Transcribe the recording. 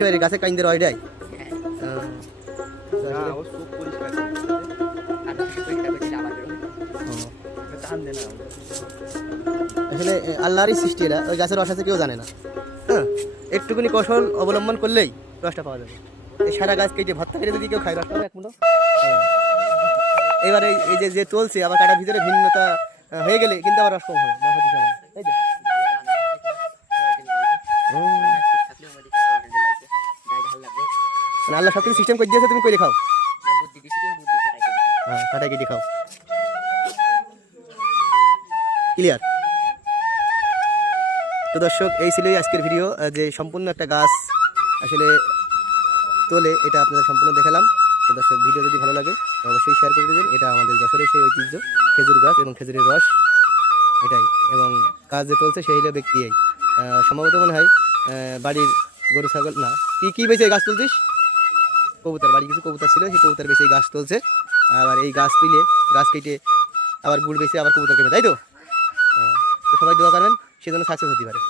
গাছে কাইন্দের ওইটাই আসলে আল্লাহরই সৃষ্টি এরা, ওই গাছের রস আছে কেউ জানে না। হ্যাঁ, একটুখানি কৌশল অবলম্বন করলেই রসটা পাওয়া যাবে। এই সারা গাছ কেটে ভর্তা কেটে যদি কেউ খায় রস পাবে এক মুঠো। এবার এই যে যে চলছে আবার কাটার ভিতরে ভিন্নতা হয়ে গেলে কিন্তু আবার রস কম হবে বা হতে পারে না, তাই তো? আল্লাহ সব কিছু সিস্টেম করে দিয়েছে, তুমি করে খাও। হ্যাঁ, কাটাই কেটে খাও। ক্লিয়ার? তো দর্শক, এই ছিল আজকের ভিডিও, যে সম্পূর্ণ একটা গাছ আসলে তোলে, এটা আপনাদের সম্পূর্ণ দেখালাম। তো দর্শক, ভিডিও যদি ভালো লাগে অবশ্যই শেয়ার করে দেবেন। এটা আমাদের যশোরের সেই ঐতিহ্য, খেজুর গাছ এবং খেজুরের রস এটাই, এবং কাজ যে চলছে সেই হলো ব্যক্তি। সম্ভবত মনে হয় বাড়ির গরু ছাগল না কি বেঁচে গাছ তুলছিস, কবুতর, বাড়ি কিছু কবুতর ছিল, সেই কবুতর বেঁচে গাছ তুলছে। আবার এই গাছ তুলে গাছ কেটে আবার গুড় বেঁচে আবার কবুতর কেটে, তাই তো? তো সবাই দোয়া করবেন, সেজন্য সাকসেস হতে পারে।